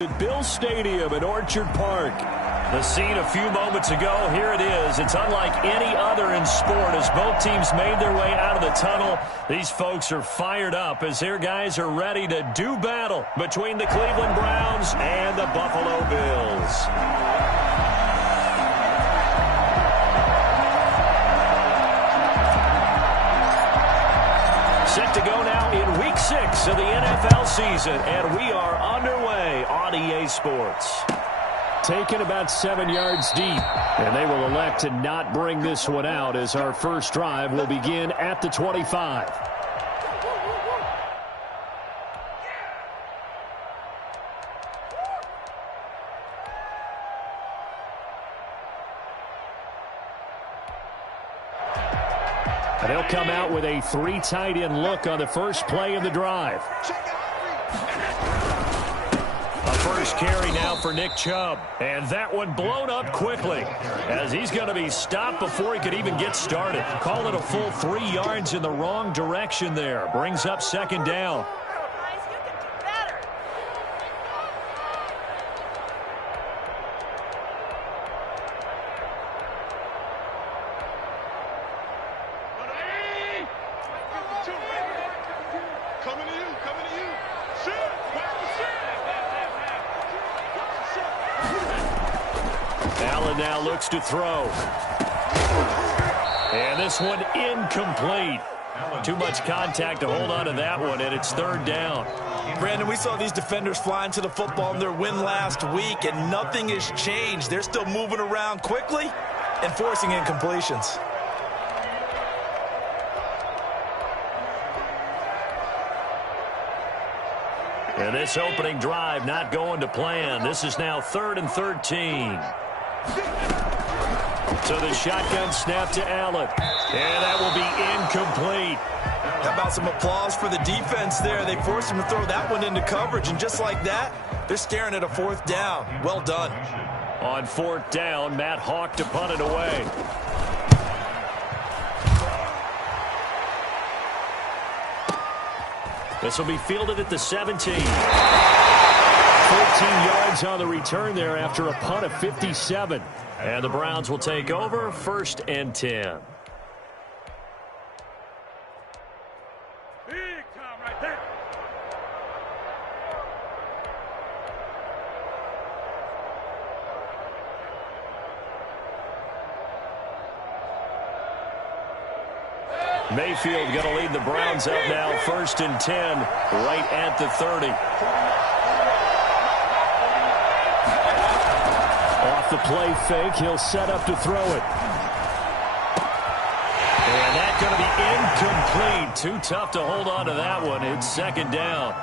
At Bill Stadium in Orchard Park. The scene a few moments ago, here it is. It's unlike any other in sport as both teams made their way out of the tunnel. These folks are fired up as their guys are ready to do battle between the Cleveland Browns and the Buffalo Bills. Set to go now in Week 6 of the NFL season, and we are underway on EA Sports. Taken about 7 yards deep, and they will elect to not bring this one out as our first drive will begin at the 25. And they'll come out with a 3 tight end look on the first play of the drive. A first carry now for Nick Chubb. And that one blown up quickly as he's going to be stopped before he could even get started. Call it a full 3 yards in the wrong direction there. Brings up second down. Allen now looks to throw. And this one incomplete. Too much contact to hold on to that one, and it's third down. Brandon, we saw these defenders flying to the football in their win last week, and nothing has changed. They're still moving around quickly and forcing incompletions. And this opening drive not going to plan. This is now 3rd and 13. So the shotgun snap to Allen. And that will be incomplete. How about some applause for the defense there? They forced him to throw that one into coverage, and just like that, they're staring at a 4th down. Well done. On 4th down, Matt Hawk to punt it away. This will be fielded at the 17. 14 yards on the return there after a punt of 57. And the Browns will take over 1st and 10. Big time right there. Mayfield going to lead the Browns up now 1st and 10 right at the 30. Off the play fake, he'll set up to throw it. And that's going to be incomplete. Too tough to hold on to that one. It's 2nd down.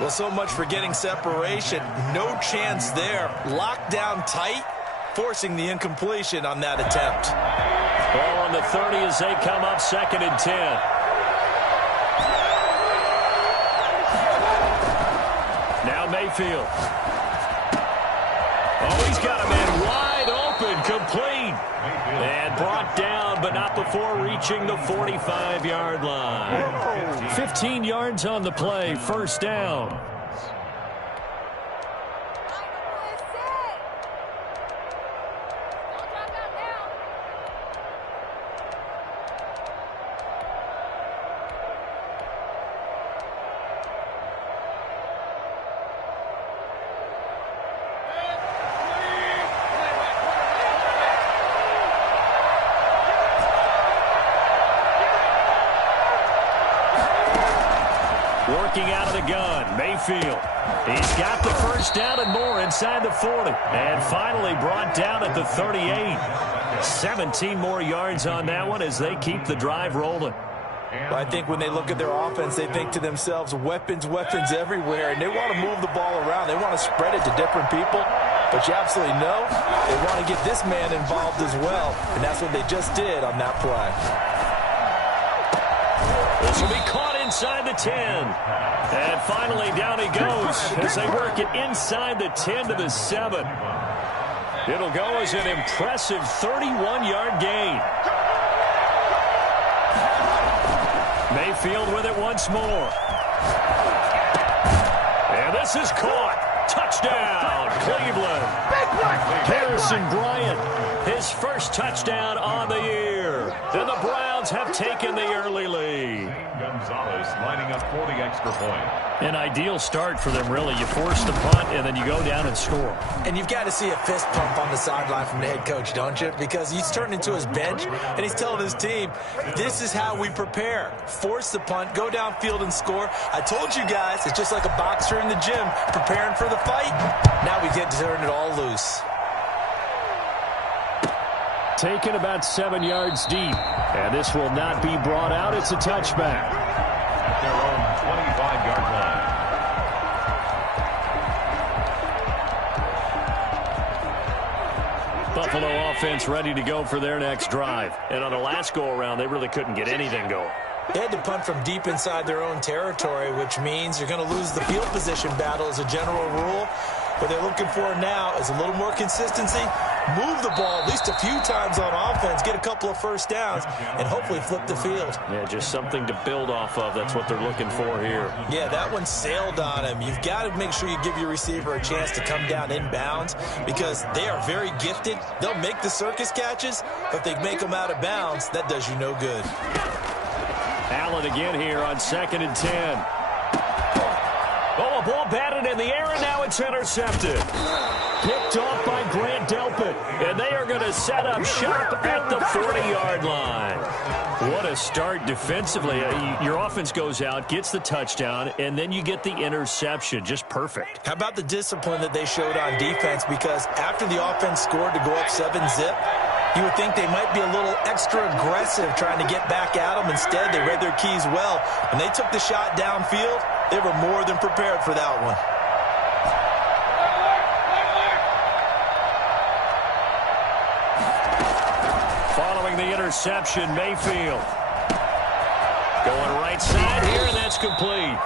Well, so much for getting separation. No chance there. Locked down tight, forcing the incompletion on that attempt. Ball on the 30 as they come up 2nd and 10. Now Mayfield. Oh, he's got a man wide open, complete. And brought down, but not before reaching the 45-yard line. 15 yards on the play, 1st down. Working out of the gun, Mayfield. He's got the 1st down and more inside the 40. And finally brought down at the 38. 17 more yards on that one as they keep the drive rolling. Well, I think when they look at their offense, they think to themselves, weapons, weapons everywhere. And they want to move the ball around. They want to spread it to different people. But you absolutely know they want to get this man involved as well. And that's what they just did on that play. This will be caught inside the 10. And finally down he goes as they work it inside the 10 to the 7. It'll go as an impressive 31-yard gain. Mayfield with it once more. And this is caught. Touchdown, Cleveland. Harrison Bryant, his first touchdown on the year. And the Browns have taken the early lead. Gonzalez lining up for the extra point. An ideal start for them, really. You force the punt, and then you go down and score. And you've got to see a fist pump on the sideline from the head coach, don't you? Because he's turned into his bench, and he's telling his team, this is how we prepare. Force the punt, go downfield and score. I told you guys, it's just like a boxer in the gym preparing for the fight. Now we get to turn it all loose. Taken about 7 yards deep. And this will not be brought out. It's a touchback. At their own 25-yard line. Buffalo offense ready to go for their next drive. And on the last go-around, they really couldn't get anything going. They had to punt from deep inside their own territory, which means you're going to lose the field position battle as a general rule. What they're looking for now is a little more consistency, move the ball at least a few times on offense, get a couple of first downs, and hopefully flip the field. Yeah, just something to build off of. That's what they're looking for here. Yeah, that one sailed on him. You've got to make sure you give your receiver a chance to come down inbounds because they are very gifted. They'll make the circus catches, but if they make them out of bounds, that does you no good. Allen again here on 2nd and 10. Oh, a ball batted in the air, and now it's intercepted. Picked off by Grant Delpit, and they are going to set up shop at the 40-yard line. What a start defensively. Your offense goes out, gets the touchdown, and then you get the interception. Just perfect. How about the discipline that they showed on defense? Because after the offense scored to go up 7-zip, you would think they might be a little extra aggressive trying to get back at them. Instead, they read their keys well. When they took the shot downfield, they were more than prepared for that one. Following the interception, Mayfield. Going right side here, and that's complete.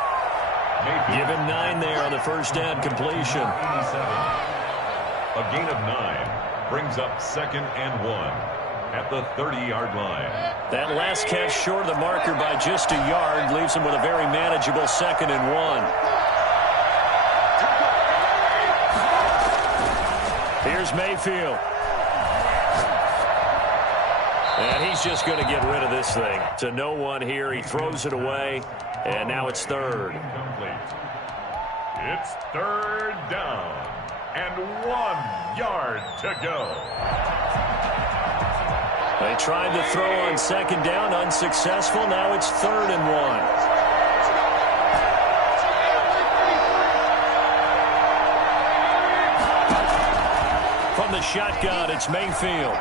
Give him 9 there on the first down completion. A gain of 9 brings up 2nd and 1 at the 30-yard line. That last catch short of the marker by just a yard leaves him with a very manageable 2nd and 1. Here's Mayfield. And he's just going to get rid of this thing. To no one here. He throws it away. And now it's 3rd. It's 3rd down. And 1 yard to go. They tried to throw on 2nd down. Unsuccessful. Now it's 3rd and 1. From the shotgun, it's Mayfield.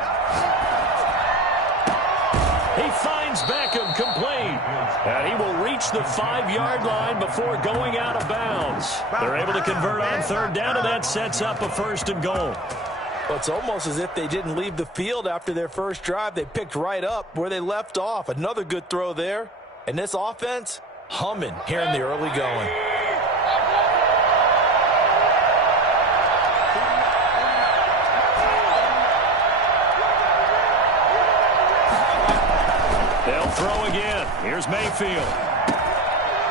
He finds Beckham complete. And he will reach the 5-yard line before going out of bounds. They're able to convert on 3rd down, and that sets up a 1st and goal. Well, it's almost as if they didn't leave the field after their first drive. They picked right up where they left off. Another good throw there. And this offense, humming here in the early going. They'll throw again. Here's Mayfield.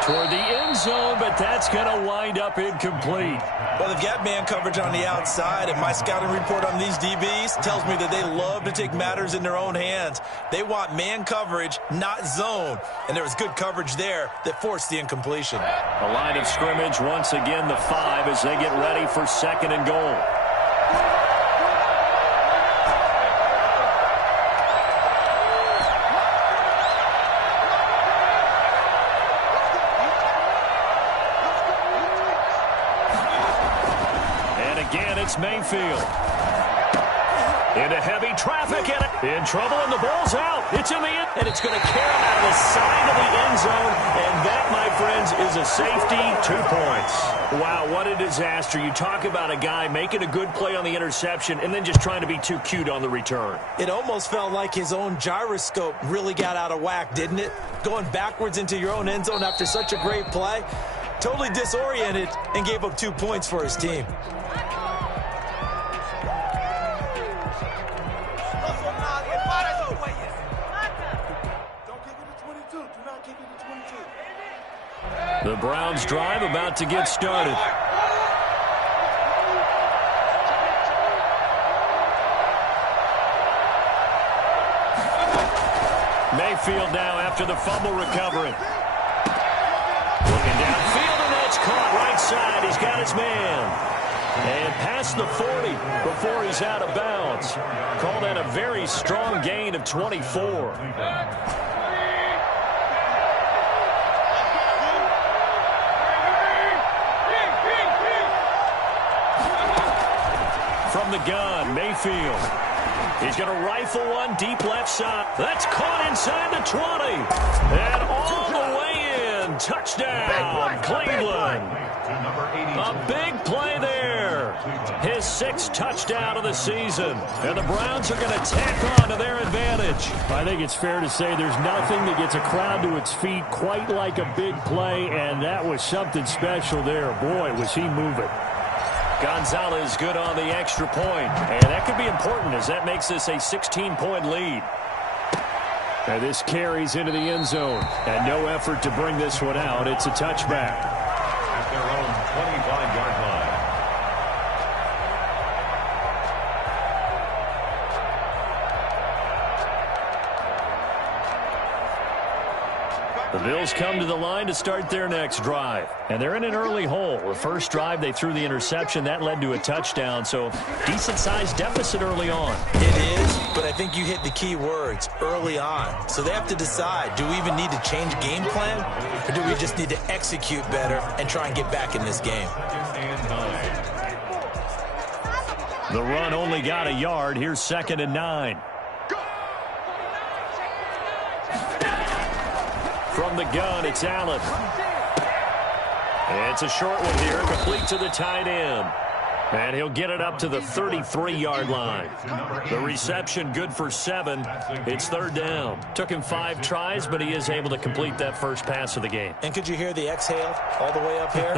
Toward the end zone, but that's going to wind up incomplete. Well, they've got man coverage on the outside, and my scouting report on these DBs tells me that they love to take matters in their own hands. They want man coverage, not zone, and there was good coverage there that forced the incompletion. A line of scrimmage, once again the 5 as they get ready for 2nd and goal. It's Mayfield. Into heavy traffic and in trouble, and the ball's out. It's in the end, and it's going to carry him out of the side of the end zone, and that, my friends, is a safety, 2 points. Wow, what a disaster. You talk about a guy making a good play on the interception and then just trying to be too cute on the return. It almost felt like his own gyroscope really got out of whack, didn't it? Going backwards into your own end zone after such a great play. Totally disoriented and gave up 2 points for his team. The Browns drive about to get started. Mayfield now after the fumble recovery. Looking downfield, and that's caught right side. He's got his man. And past the 40 before he's out of bounds. Call that a very strong gain of 24. From the gun, Mayfield. He's going to rifle one deep left side. That's caught inside the 20. And all the way in. Touchdown, Cleveland. A big play there. His 6th touchdown of the season. And the Browns are going to tack on to their advantage. I think it's fair to say there's nothing that gets a crowd to its feet quite like a big play, and that was something special there. Boy, was he moving. Gonzalez good on the extra point. And that could be important as that makes this a 16-point lead. And this carries into the end zone. And no effort to bring this one out. It's a touchback. At their own 25-yard line. The Bills come to the line to start their next drive. And they're in an early hole. The first drive, they threw the interception. That led to a touchdown. So decent-sized deficit early on. It is, but I think you hit the key words, early on. So they have to decide, do we even need to change game plan? Or do we just need to execute better and try and get back in this game? The run only got a yard. Here's 2nd and 9. From the gun, it's Allen. It's a short one here, complete to the tight end. And he'll get it up to the 33-yard line. The reception good for 7. It's 3rd down. Took him 5 tries, but he is able to complete that first pass of the game. And could you hear the exhale all the way up here?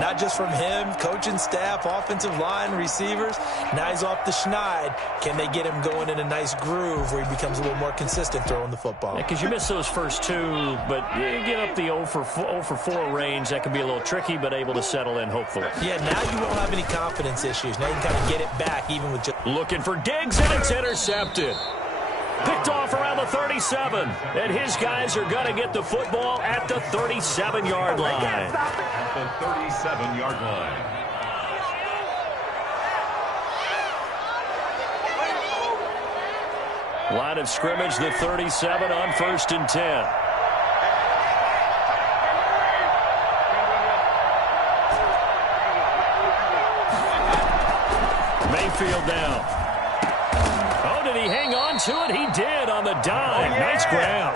Not just from him, coaching staff, offensive line, receivers. Now he's off the schneid. Can they get him going in a nice groove where he becomes a little more consistent throwing the football? Because you miss those first 2, but you get up the 0 for 4 range. That can be a little tricky, but able to settle in, hopefully. Yeah, now you won't have any confidence issues. Now you can kind of get it back even with just... Looking for Diggs, and it's intercepted. Picked off around the 37. And his guys are going to get the football at the 37-yard line. At the 37-yard line. Line of scrimmage, the 37 on 1st and 10. Mayfield now. Oh, did he hang on to it? He did on the dime. Nice grab.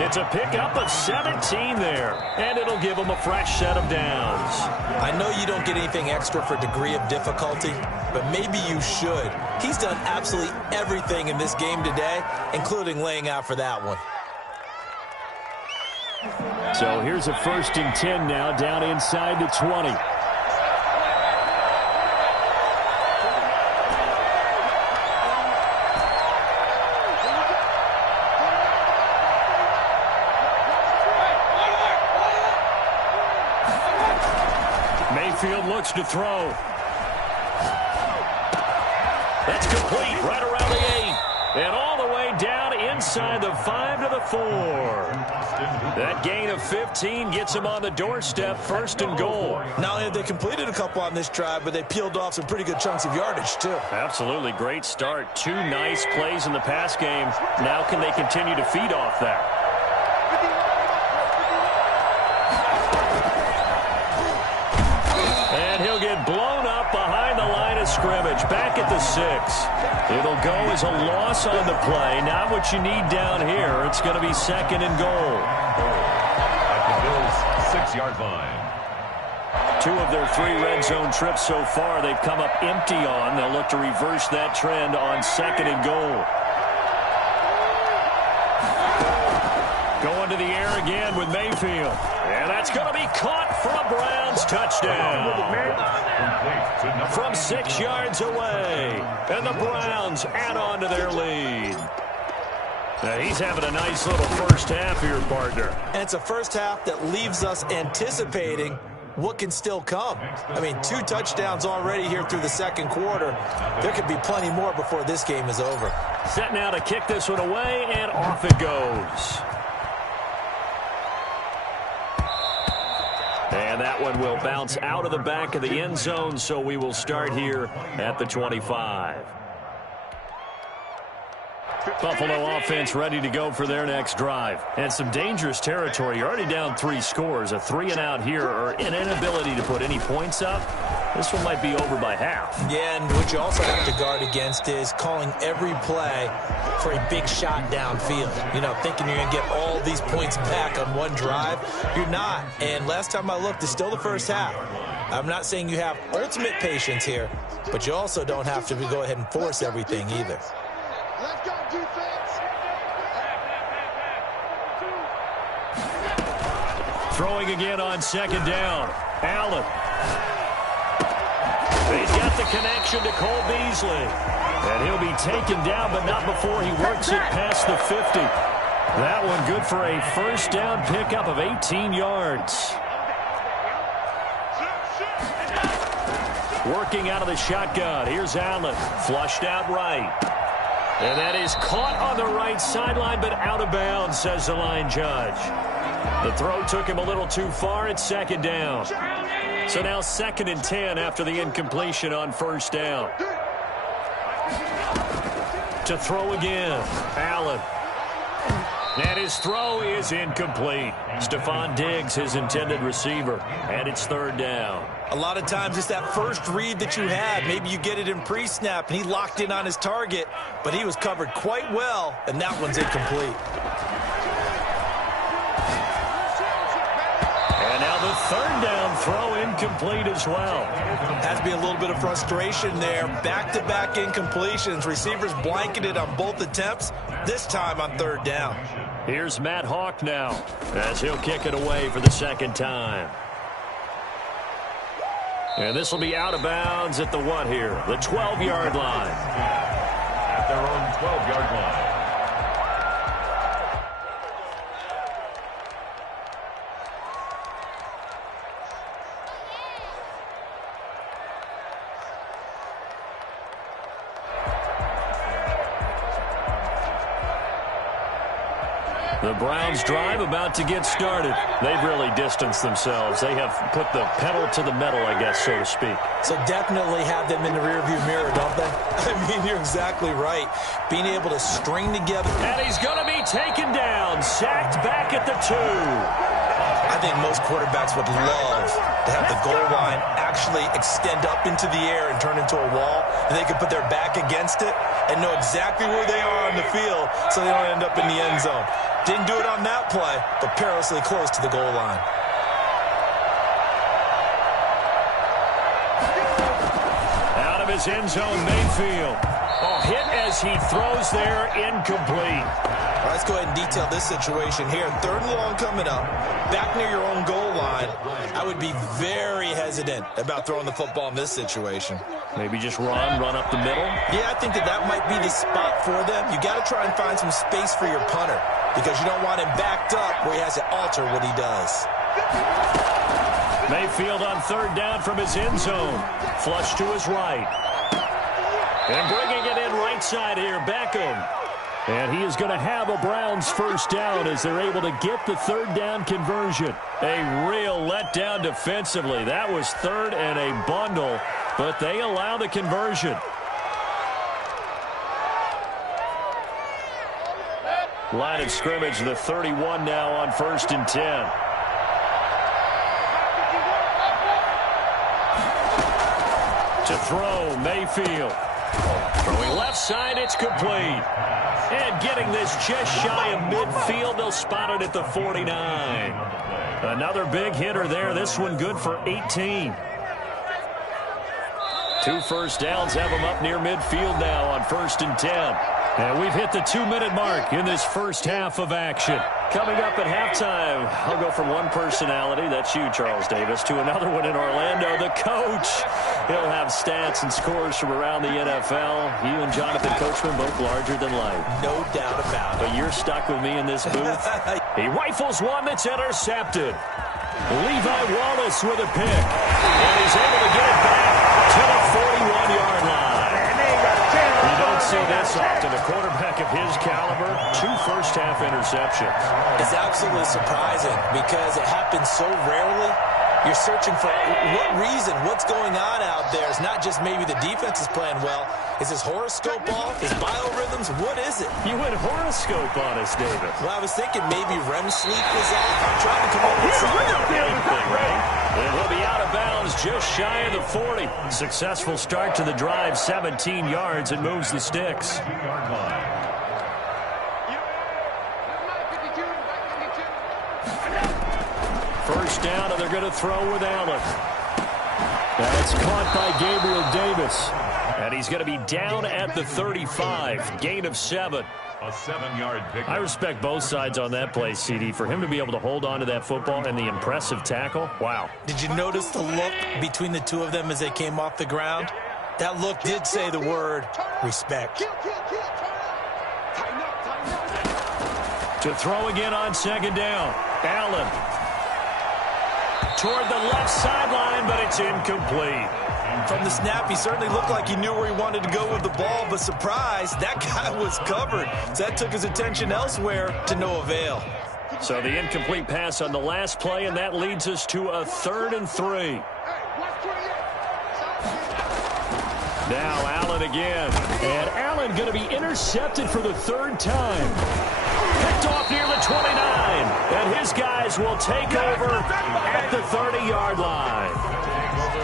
It's a pickup of 17 there, and it'll give him a fresh set of downs. I know you don't get anything extra for degree of difficulty, but maybe you should. He's done absolutely everything in this game today, including laying out for that one. So here's a 1st and 10 now, down inside the 20. Mayfield looks to throw. That's complete right around the 8. And all the way down inside the 5 to the 4. That gain of 15 gets him on the doorstep, 1st and goal. Not only have they completed a couple on this drive, but they peeled off some pretty good chunks of yardage, too. Absolutely. Great start. 2 nice plays in the pass game. Now can they continue to feed off that? He'll get blown up behind the line of scrimmage. Back at the 6. It'll go as a loss on the play. Not what you need down here. It's going to be 2nd and goal. At the Bills' 6-yard line. 2 of their 3 red zone trips so far, they've come up empty on. They'll look to reverse that trend on 2nd and goal. Going to the air again with Mayfield. And that's going to be caught for a Browns touchdown. From 6 yards away. And the Browns add on to their lead. Now he's having a nice little first half here, partner. And it's a first half that leaves us anticipating what can still come. I mean, 2 touchdowns already here through the 2nd quarter. There could be plenty more before this game is over. Set now to kick this one away, and off it goes. that one will bounce out of the back of the end zone, so we will start here at the 25. Buffalo offense ready to go for their next drive. And some dangerous territory. You're already down 3 scores. A 3-and-out here, or an inability to put any points up. This one might be over by half. Yeah, and what you also have to guard against is calling every play for a big shot downfield. You know, thinking you're going to get all these points back on one drive. You're not. And last time I looked, it's still the first half. I'm not saying you have ultimate patience here, but you also don't have to go ahead and force everything either. Let's go, defense. Throwing again on 2nd down. Allen. He's got the connection to Cole Beasley. And he'll be taken down, but not before he works it past the 50. That one good for a first down pickup of 18 yards. Working out of the shotgun. Here's Allen. Flushed out right. And that is caught on the right sideline, but out of bounds, says the line judge. The throw took him a little too far. It's 2nd down. So now 2nd and 10 after the incompletion on 1st down. To throw again. Allen. And his throw is incomplete. Stephon Diggs, his intended receiver. And it's 3rd down. A lot of times it's that first read that you had. Maybe you get it in pre-snap, and he locked in on his target, but he was covered quite well, and that one's incomplete. And now the 3rd down throw incomplete as well. Has to be a little bit of frustration there. Back-to-back incompletions. Receivers blanketed on both attempts, this time on 3rd down. Here's Matt Hawk now, as he'll kick it away for the 2nd time. And this will be out of bounds at the what here? The 12-yard line. At their own 12-yard line. The Browns drive about to get started. They've really distanced themselves. They have put the pedal to the metal, I guess, so to speak. So definitely have them in the rearview mirror, don't they? I mean, you're exactly right. Being able to string together. And he's going to be taken down, sacked back at the 2. I think most quarterbacks would love to have the goal line actually extend up into the air and turn into a wall, and they can put their back against it and know exactly where they are on the field so they don't end up in the end zone. Didn't do it on that play, but perilously close to the goal line. Out of his end zone, Mayfield. Oh, hit as he throws there, incomplete. All right, let's go ahead and detail this situation here. 3rd and long coming up, back near your own goal line. I would be very hesitant about throwing the football in this situation. Maybe just run up the middle? Yeah, I think that might be the spot for them. You got to try and find some space for your punter because you don't want him backed up where he has to alter what he does. Mayfield on 3rd down from his end zone. Flush to his right. And bringing it in right side here, Beckham. And he is going to have a Browns 1st down as they're able to get the 3rd down conversion. A real letdown defensively. That was 3rd and a bundle, but they allow the conversion. Line of scrimmage, the 31 now on 1st and 10. To throw, Mayfield. Throwing left side, it's complete. And getting this just shy of midfield, they'll spot it at the 49. Another big hitter there. This one good for 18. 2 first downs have them up near midfield now on 1st and 10. And we've hit the 2-minute mark in this first half of action. Coming up at halftime, I'll go from one personality, that's you, Charles Davis, to another one in Orlando, the coach. He'll have stats and scores from around the NFL. You and Jonathan Coachman both larger than life. No doubt about it. But you're stuck with me in this booth. He rifles one that's intercepted. Levi Wallace with a pick. And he's able to get it back to the 41-yard line. You don't see this often. A quarterback of his caliber, 2 first-half interceptions. It's absolutely surprising because it happens so rarely. You're searching for what reason, what's going on out there. It's not just maybe the defense is playing well. Is his horoscope off? His biorhythms? What is it? You went horoscope on us, David. Well, I was thinking maybe REM sleep was off. I'm trying to come up with something. Anything, right? And he'll be out of bounds just shy of the 40. Successful start to the drive, 17 yards, and moves the sticks. First down, and they're going to throw with Allen. That's caught by Gabriel Davis. And he's going to be down at the 35. Gain of 7. A 7-yard pickup. I respect both sides on that play, CD. For him to be able to hold on to that football and the impressive tackle, wow. Did you notice the look between the two of them as they came off the ground? That look did say the word respect. To throw again on second down. Allen. Toward the left sideline, but it's incomplete. From the snap, he certainly looked like he knew where he wanted to go with the ball, but surprise, that guy was covered. So that took his attention elsewhere to no avail. So the incomplete pass on the last play, and that leads us to a 3rd and 3. Now Allen again. And Allen going to be intercepted for the 3rd time. Picked off near the 29. And his guys will take over at the 30-yard line.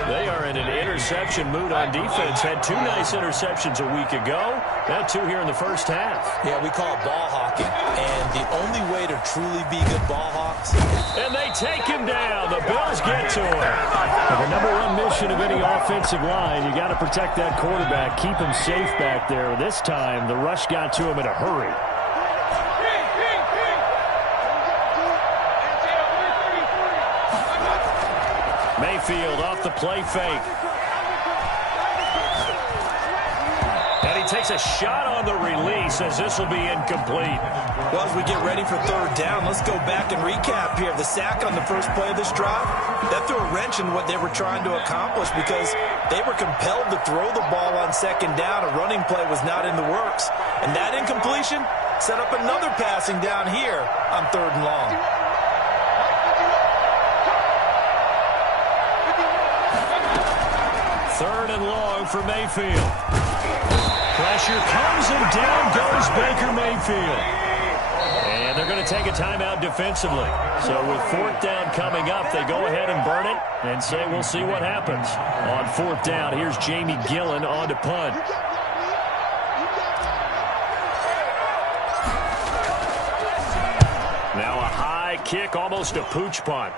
They are in an interception mood on defense. Had 2 nice interceptions a week ago. Now 2 here in the first half. Yeah, we call it ball hawking. And the only way to truly be good ball hawks. And they take him down. The Bills get to him. And the number 1 mission of any offensive line, you got to protect that quarterback. Keep him safe back there. This time, the rush got to him in a hurry. Mayfield off the play fake. And he takes a shot on the release as this will be incomplete. Well, as we get ready for 3rd down, let's go back and recap here. The sack on the first play of this drive, that threw a wrench in what they were trying to accomplish because they were compelled to throw the ball on 2nd down. A running play was not in the works. And that incompletion set up another passing down here on 3rd and long. Third and long for Mayfield. Pressure comes and down goes Baker Mayfield. And they're going to take a timeout defensively. So with 4th down coming up, they go ahead and burn it and say we'll see what happens. On 4th down, here's Jamie Gillen on to punt. Now a high kick, almost a pooch punt.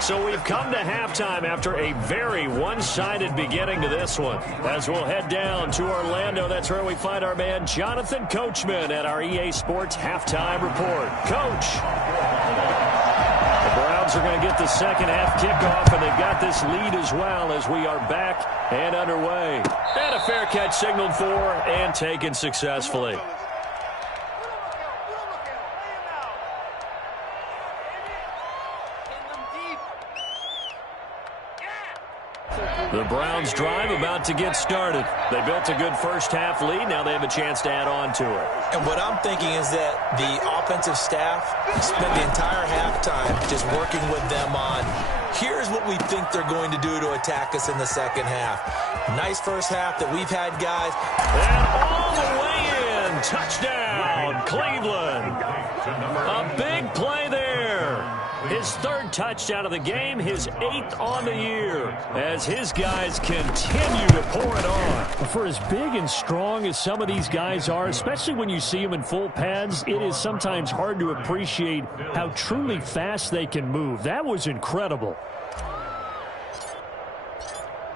So we've come to halftime after a very one-sided beginning to this one. As we'll head down to Orlando, that's where we find our man Jonathan Coachman at our EA Sports Halftime Report. Coach, the Browns are going to get the second half kickoff, and they've got this lead as well as we are back and underway. And a fair catch signaled for and taken successfully. The Browns drive about to get started. They built a good first half lead. Now they have a chance to add on to it. And what I'm thinking is that the offensive staff spent the entire halftime just working with them on, here's what we think they're going to do to attack us in the second half. Nice first half that we've had, guys. And all the way in. Touchdown, Cleveland. A big play there. His 3rd touchdown of the game, his 8th on the year, as his guys continue to pour it on. For as big and strong as some of these guys are, especially when you see them in full pads, it is sometimes hard to appreciate how truly fast they can move. That was incredible.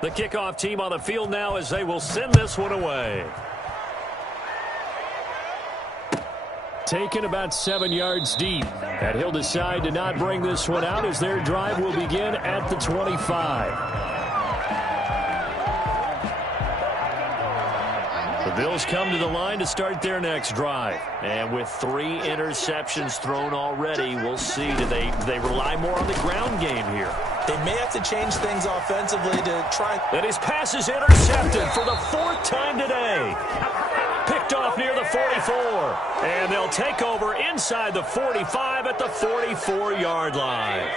The kickoff team on the field now as they will send this one away. Taken about 7 yards deep. And he'll decide to not bring this one out as their drive will begin at the 25. The Bills come to the line to start their next drive. And with 3 interceptions thrown already, we'll see. Do they rely more on the ground game here? They may have to change things offensively to try. And his pass is intercepted for the 4th time today. Picked off near the 44. And they'll take over inside the 45 at the 44-yard line.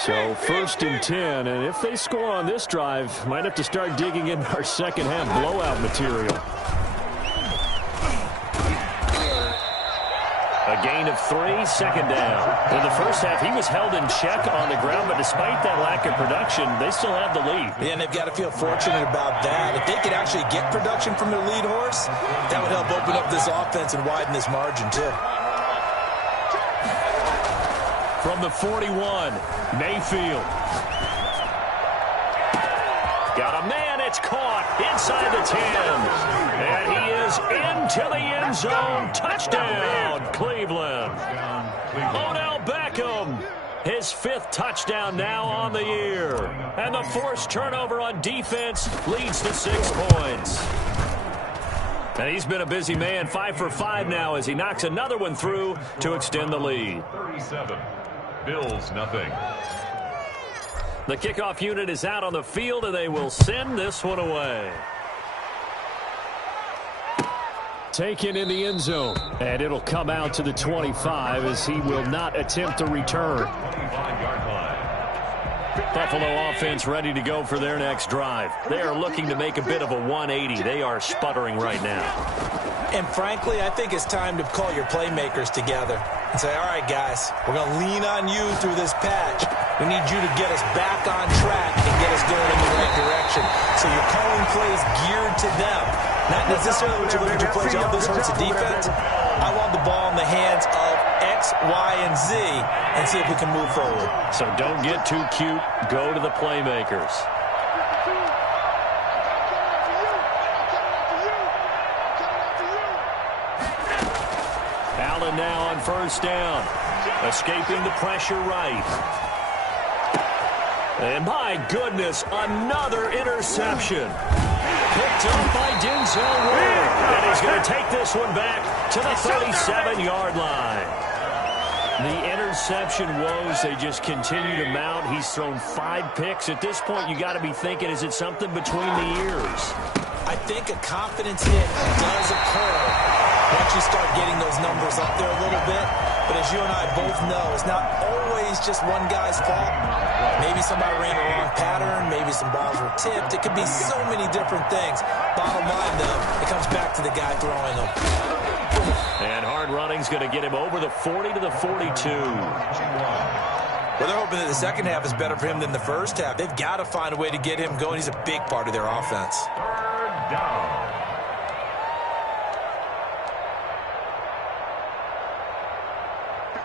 So 1st and 10, and if they score on this drive, might have to start digging in our second half blowout material. A gain of 3, 2nd down. In the first half, he was held in check on the ground, but despite that lack of production, they still have the lead. Yeah, and they've got to feel fortunate about that. If they could actually get production from their lead horse, that would help open up this offense and widen this margin, too. From the 41, Mayfield. Got a man, it's caught inside the 10. And he is into the end zone. Touchdown, Cleveland. Odell Beckham, his 5th touchdown now on the year. And the forced turnover on defense leads to 6 points. And he's been a busy man, 5 for 5 now as he knocks another one through to extend the lead. 37, Bills nothing. The kickoff unit is out on the field, and they will send this one away. Taken in the end zone, and it'll come out to the 25 as he will not attempt to return. 25-yard line. Buffalo offense ready to go for their next drive. They are looking to make a bit of a 180. They are sputtering right now. And frankly, I think it's time to call your playmakers together and say, all right, guys, we're going to lean on you through this patch. We need you to get us back on track and get us going in the right direction. So you're calling plays geared to them. Not necessarily what you're looking to play. This hurts the defense. I want the ball in the hands of X, Y, and Z and see if we can move forward. So don't get too cute. Go to the playmakers. Allen now on 1st down. Escaping the pressure right. And my goodness, another interception. Picked up by Denzel Ward. And he's going to take this one back to the 37-yard line. The interception woes, they just continue to mount. He's thrown 5 picks. At this point, you got to be thinking, is it something between the ears? I think a confidence hit does occur once you start getting those numbers up there a little bit. But as you and I both know, it's not always just one guy's fault. Maybe somebody ran the wrong pattern. Maybe some balls were tipped. It could be so many different things. Bottom line, though, it comes back to the guy throwing them. And hard running's going to get him over the 40 to the 42. Well, they're hoping that the second half is better for him than the first half. They've got to find a way to get him going. He's a big part of their offense. 3rd down.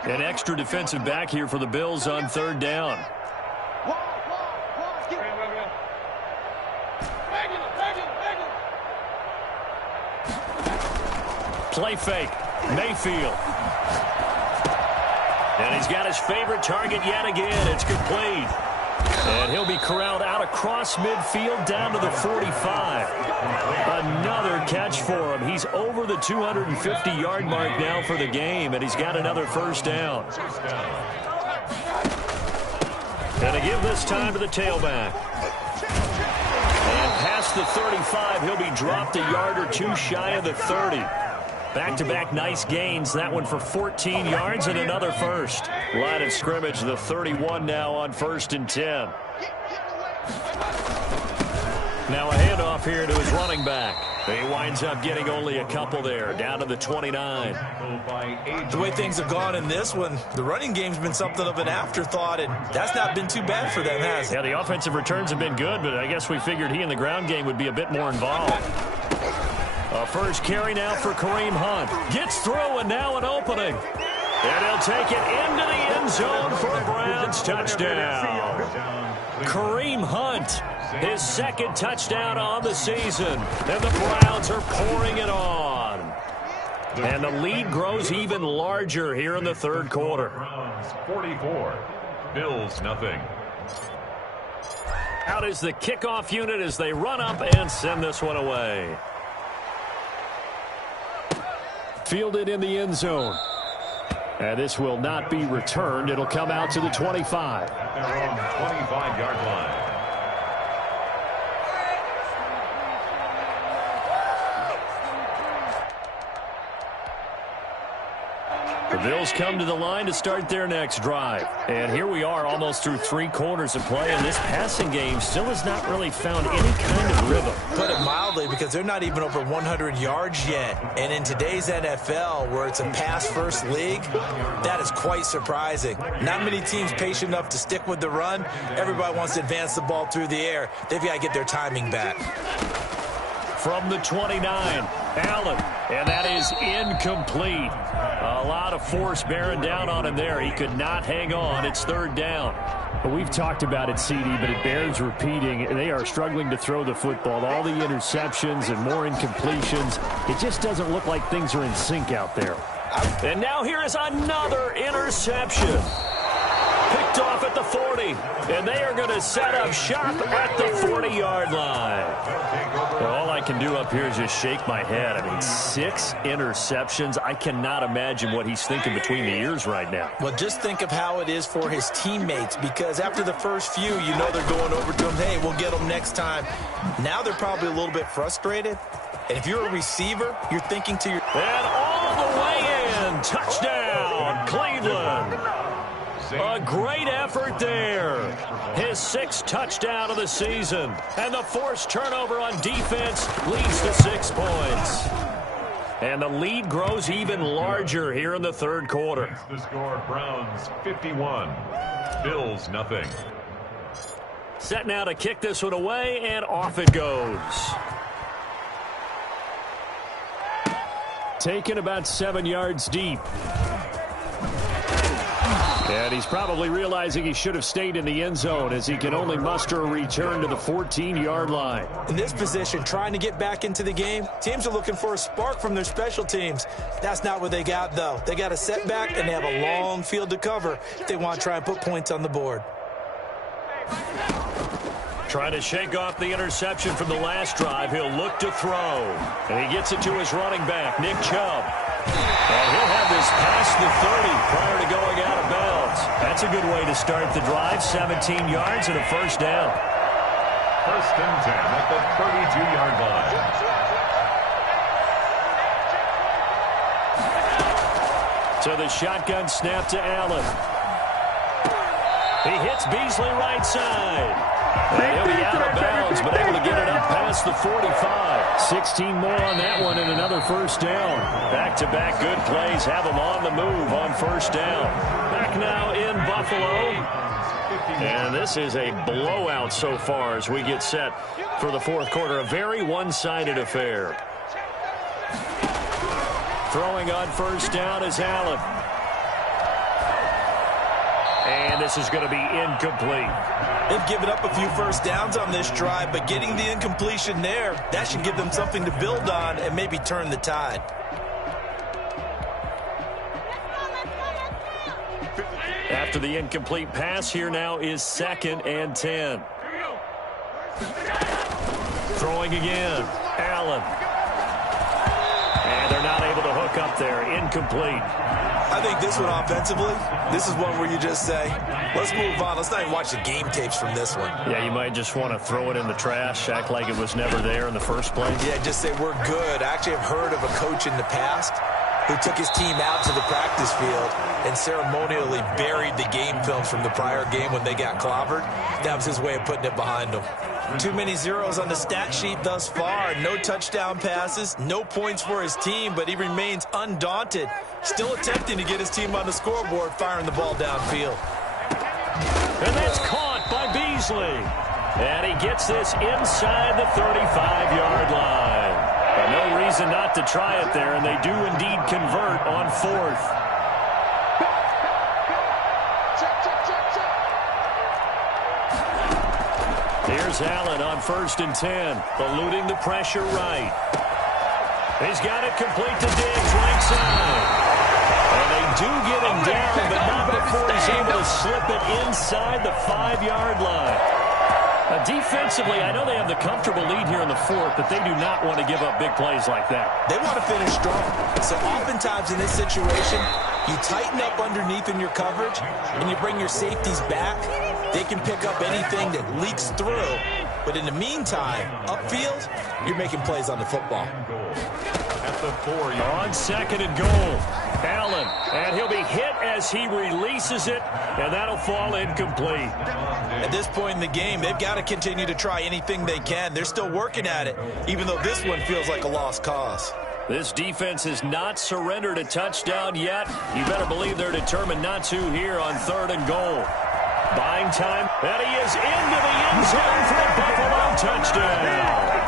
An extra defensive back here for the Bills on 3rd down. Play fake. Mayfield. And he's got his favorite target yet again. It's complete. And he'll be corralled out across midfield down to the 45. Another catch for him. He's over the 250-yard mark now for the game, and he's got another 1st down. And to give this time to the tailback. And past the 35, he'll be dropped a yard or 2 shy of the 30. Back-to-back nice gains. That one for 14 yards and another 1st. Line of scrimmage, the 31 now on 1st and 10. Now a handoff here to his running back. He winds up getting only a couple there, down to the 29. The way things have gone in this one, the running game's been something of an afterthought, and that's not been too bad for them, has it? Yeah, the offensive returns have been good, but I guess we figured he in the ground game would be a bit more involved. A first carry now for Kareem Hunt. Gets through, and now an opening. And he'll take it into the end zone for a Browns touchdown. Kareem Hunt, his 2nd touchdown on the season. And the Browns are pouring it on. And the lead grows even larger here in the 3rd quarter. Browns 44, Bills nothing. Out is the kickoff unit as they run up and send this one away. Fielded in the end zone. And this will not be returned. It'll come out to the 25. At their own 25-yard line. The Bills come to the line to start their next drive. And here we are almost through 3 quarters of play, and this passing game still has not really found any kind of rhythm. Put it mildly, because they're not even over 100 yards yet. And in today's NFL, where it's a pass-first league, that is quite surprising. Not many teams patient enough to stick with the run. Everybody wants to advance the ball through the air. They've got to get their timing back. From the 29, Allen, and that is incomplete. A lot of force bearing down on him there. He could not hang on. It's 3rd down. Well, we've talked about it, CD, but it bears repeating. They are struggling to throw the football. All the interceptions and more incompletions. It just doesn't look like things are in sync out there. And now here is another interception. Picked off at the 40, and they are going to set up shop at the 40-yard line. Well, all I can do up here is just shake my head. I mean, 6 interceptions. I cannot imagine what he's thinking between the ears right now. Well, just think of how it is for his teammates, because after the first few, you know they're going over to him, hey, we'll get them next time. Now they're probably a little bit frustrated. And if you're a receiver, you're thinking to your... And all the way in. Touchdown, Cleveland. A great effort there. His 6th touchdown of the season. And the forced turnover on defense leads to 6 points. And the lead grows even larger here in the 3rd quarter. The score, Browns 51, Bills nothing. Set now to kick this one away, and off it goes. Taken about 7 yards deep. And he's probably realizing he should have stayed in the end zone, as he can only muster a return to the 14-yard line. In this position, trying to get back into the game, teams are looking for a spark from their special teams. That's not what they got, though. They got a setback, and they have a long field to cover if they want to try and put points on the board. Trying to shake off the interception from the last drive. He'll look to throw. And he gets it to his running back, Nick Chubb. And he'll have this past the 30 prior to going out of bounds. That's a good way to start the drive. 17 yards and a 1st down. 1st and 10 at the 32-yard line. So the shotgun snap to Allen. He hits Beasley right side. And he'll be out of bounds, but able to get it up past the 45. 16 more on that one and another 1st down. Back-to-back good plays have him on the move on 1st down. Back now in Buffalo. And this is a blowout so far as we get set for the 4th quarter. A very one-sided affair. Throwing on 1st down is Allen. And this is going to be incomplete. They've given up a few 1st downs on this drive, but getting the incompletion there, that should give them something to build on and maybe turn the tide. After the incomplete pass, here now is 2nd and 10. Throwing again, Allen. And they're not able to hook up there. Incomplete. I think this one offensively, this is one where you just say, let's move on. Let's not even watch the game tapes from this one. Yeah, you might just want to throw it in the trash, act like it was never there in the first place. Yeah, just say we're good. I actually have heard of a coach in the past who took his team out to the practice field and ceremonially buried the game films from the prior game when they got clobbered. That was his way of putting it behind them. Too many zeros on the stat sheet thus far. No touchdown passes, no points for his team, but he remains undaunted. Still attempting to get his team on the scoreboard, firing the ball downfield. And that's caught by Beasley. And he gets this inside the 35-yard line. But no reason not to try it there, and they do indeed convert on 4th. Here's Allen on 1st and 10, eluding the pressure right. He's got it complete to Diggs, right side. And they do get him down, but not before he's able to slip it inside the 5-yard line. Defensively, I know they have the comfortable lead here in the 4th, but they do not want to give up big plays like that. They want to finish strong. So oftentimes in this situation, you tighten up underneath in your coverage, and you bring your safeties back. They can pick up anything that leaks through. But in the meantime, upfield, you're making plays on the football. at the 4-yard. On second and goal, Allen, and he'll be hit as he releases it, and that'll fall incomplete. At this point in the game, they've got to continue to try anything they can. They're still working at it, even though this one feels like a lost cause. This defense has not surrendered a touchdown yet. You better believe they're determined not to here on third and goal. Buying time, and he is into the end zone for a Buffalo touchdown.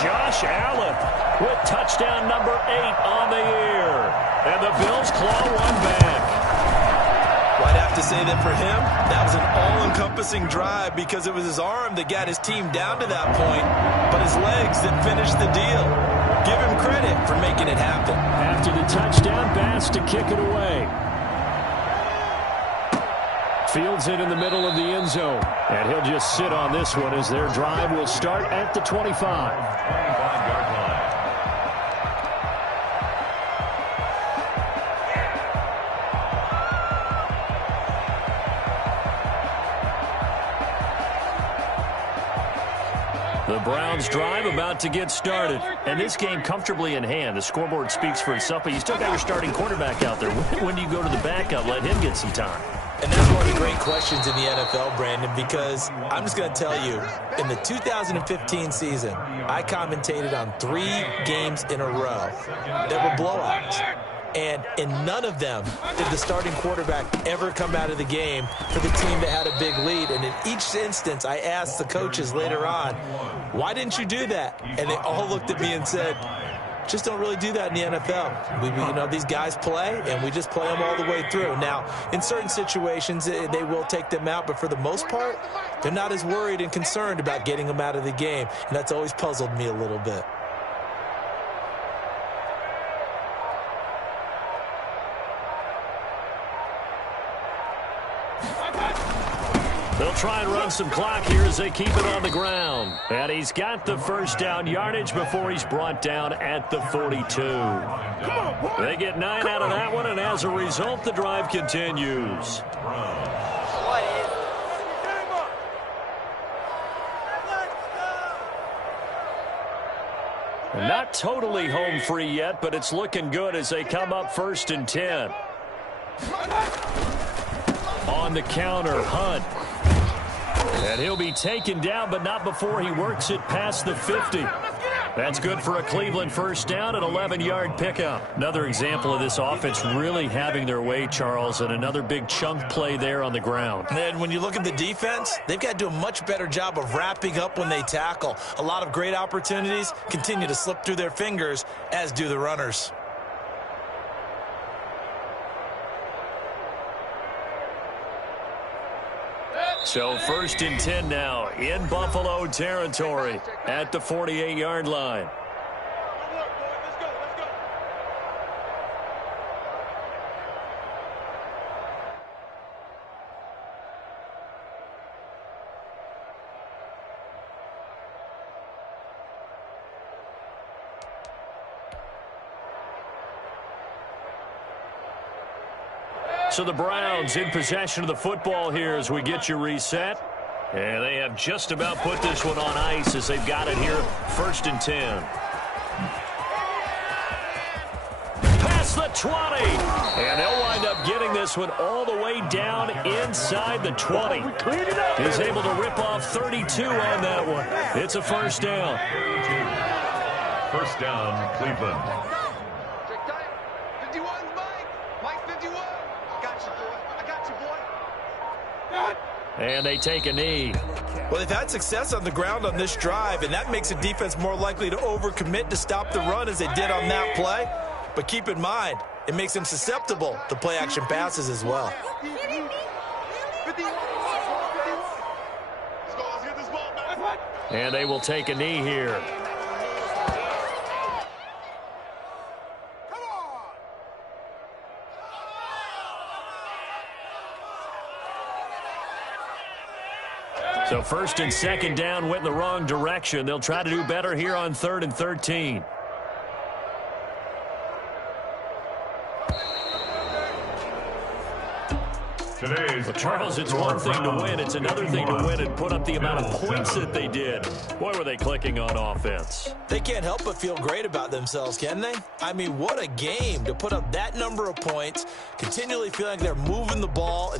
Josh Allen with touchdown number 8 on the year. And the Bills claw one back. Well, I'd have to say that for him, that was an all-encompassing drive because it was his arm that got his team down to that point, but his legs that finished the deal. Give him credit for making it happen. After the touchdown pass to kick it away. Fields it in the middle of the end zone. And he'll just sit on this one as their drive will start at the 25. 25-yard line. The Browns drive about to get started. And this game comfortably in hand. The scoreboard speaks for itself, but you still got your starting quarterback out there. When do you go to the backup? Let him get some time. And that's one of the great questions in the NFL, Brandon, because I'm just going to tell you, in the 2015 season, I commentated on 3 games in a row that were blowouts. And in none of them did the starting quarterback ever come out of the game for the team that had a big lead. And in each instance, I asked the coaches later on, why didn't you do that? And they all looked at me and said, just don't really do that in the NFL. These guys play, and we just play them all the way through. Now, in certain situations, they will take them out, but for the most part, they're not as worried and concerned about getting them out of the game, and that's always puzzled me a little bit. They'll try and run some clock here as they keep it on the ground. And he's got the first down yardage before he's brought down at the 42. They get 9 out of that one, and as a result, the drive continues. Not totally home free yet, but it's looking good as they come up 1st and 10. On the counter, Hunt. And he'll be taken down, but not before he works it past the 50. That's good for a Cleveland first down, an 11-yard pickup. Another example of this offense really having their way, Charles, and another big chunk play there on the ground. And when you look at the defense, they've got to do a much better job of wrapping up when they tackle. A lot of great opportunities continue to slip through their fingers, as do the runners. So 1st and 10 now in Buffalo territory at the 48-yard line. So the Browns in possession of the football here as we get you reset. And they have just about put this one on ice as they've got it here, 1st and 10. Past the 20. And they'll wind up getting this one all the way down inside the 20. He's able to rip off 32 on that one. It's a first down. First down, Cleveland. Check time. 51, Mike 51. I got you, boy. And they take a knee. Well, they've had success on the ground on this drive, and that makes the defense more likely to overcommit to stop the run as they did on that play. But keep in mind, it makes them susceptible to play-action passes as well. And they will take a knee here. So 1st and 2nd down went in the wrong direction. They'll try to do better here on 3rd and 13. Today's Well, Charles, it's one thing to win. It's another thing to win and put up the amount of points that they did. Boy, were they clicking on offense. They can't help but feel great about themselves, can they? I mean, what a game to put up that number of points, continually feeling like they're moving the ball.